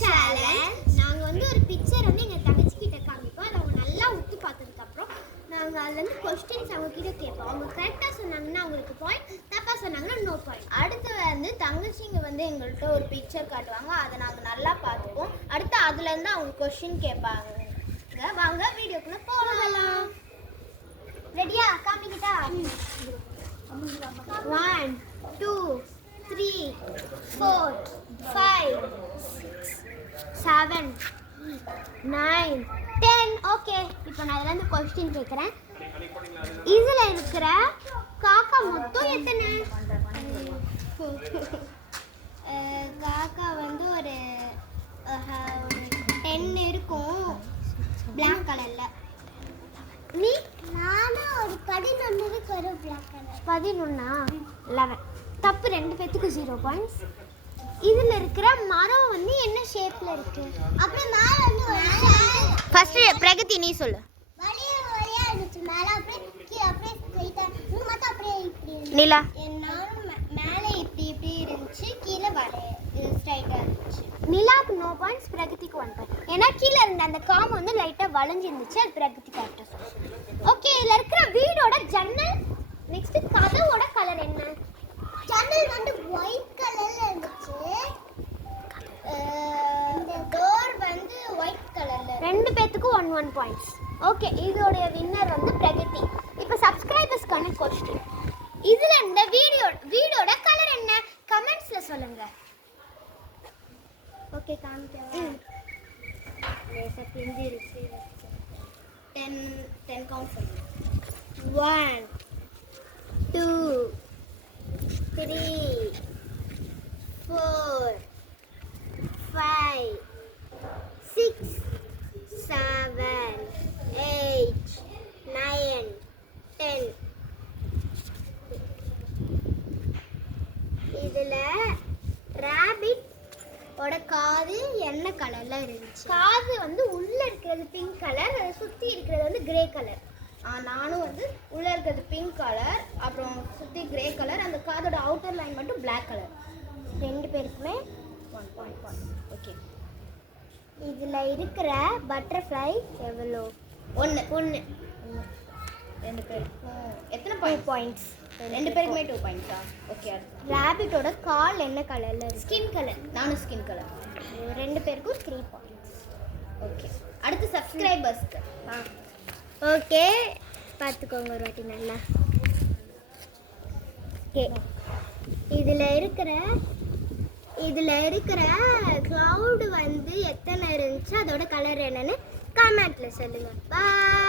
Challenge. நாங்க வந்து ஒரு பிக்சர் வந்து எங்க தங்கச்சி கிட்ட காமிப்போம். அதை அவங்க நல்லா உத்து பார்த்ததுக்கு அப்புறம் நாங்க அதுல இருந்து क्वेश्चंस அவங்க கிட்ட கேட்போம். அவங்க கரெக்டா சொன்னாங்கன்னா அவங்களுக்கு பாயிண்ட், தப்பா சொன்னாங்கன்னா நோ பாயிண்ட். அடுத்து வந்து தங்கச்சிங்க வந்து எங்கள்கிட்ட ஒரு பிக்சர் காட்டுவாங்க. அதை நாங்க நல்லா பார்த்துப்போம். அடுத்து அதுல இருந்து அவங்க क्वेश्चन கேட்பாங்க. வாங்க வீடியோக்குள்ள போகலாம். ரெடியா? காமிக்கிட்டா? 1 2 3 4 5 6 7 9 10. ஓகே, இப்போ நான் இதுல இருந்து क्वेश्चन கேக்குறேன். இதுல இருக்கிற காக்கா மொத்தம் எத்தனை? காக்கா வந்து ஒரு 10 இருக்கும் black கலர்ல. நீ? நானும் ஒரு 11 இருக்கு ஒரு black கலர். 11 11. தப்பு, ரெண்டு பேத்துக்கு 0 பாயிண்ட்ஸ். இதுல இருக்கிற மரம் வந்து என்ன ஷேப்ல இருக்கு? அப்புறம் மேல வந்து ஃபர்ஸ்ட் பிரகதி நீ சொல்லு. வலியா இருந்துச்சு மேல, அப்படியே கீழ அப்படியே ஸ்ட்ரைட்டா இங்க மட்டும் அப்படியே இப்படி நீலா. நானும் மேல இப்படி இருந்துச்சு, கீழ ஸ்ட்ரைட்டா இருந்துச்சு. நிலாக்கு நோ பாயிண்ட்ஸ், பிரகதிக்கு 1 பாயிண்ட். ஏன்னா கீழ இருந்த அந்த காம்பு வந்து லைட்டா வளைஞ்சு இருந்துச்சு, அது பிரகதி கரெக்டா சொல்லுச்சு. ஓகே, இதுல இருக்கிற வீடோட ஜன்னல் நெக்ஸ்ட் கதவோட கலர் என்ன? ஜன்னல் வந்து ஒயிட் கலர்ல இருந்துச்சு. இந்த டோர் வந்து ஒயிட் கலர்ல. ரெண்டு பேத்துக்கு 1 பாயிண்ட்ஸ். ஓகே, இதோட வின்னர் வந்து பிரகதி. இப்போ சப்ஸ்கிரைபர்ஸ்க்கான क्वेश्चन. இதுல இந்த வீடியோட கலர் என்ன? கமெண்ட்ஸ்ல சொல்லுங்க. ஓகே, காமிக்கவா? லேசா பிஞ்சிருச்சு. 10 கவுண்ட் பண்ணுங்க. 1 2 3 4 5 6 7 8 9 10. இதுல ராபிட் ஓட காது என்ன கலர்ல இருந்துச்சு? காது வந்து உள்ள இருக்கிறது பிங்க் கலர், சுத்தி இருக்கிறது வந்து கிரே கலர். நானும் வந்து உள்ள இருக்கிறது பிங்க் கலர், அப்புறம் சுத்தி கிரே கலர். அந்த காதோட அவுட்டர் லைன் மட்டும் பிளாக் கலர். ரெண்டு பேருக்குமே 1 பாயிண்ட். ஓகே, இதுல இருக்கிற பட்டர்ஃப்ளை எவ்வளோ? 1. ரெண்டு பேருக்கும் எத்தனை பாயிண்ட்ஸ்? ரெண்டு பேருக்குமே 2 பாயிண்ட்ஸா? ஓகே. ராபிட்டோட கால் என்ன கலர்ல இருக்கு? Skin colour. நானும் ஸ்கின் கலர். ரெண்டு பேருக்கும் 3 பாயிண்ட்ஸ். ஓகே, அடுத்து சப்ஸ்கிரைபர்ஸ்க்கு. ஓகே, பார்த்துக்கோங்க ஒரு வாட்டி நல்லா. ஓகே, இதில் இருக்கிற க்ளவுடு வந்து எத்தனை இருந்துச்சு, அதோட கலர் என்னன்னு கமெண்ட்ல சொல்லுங்க. பாய்.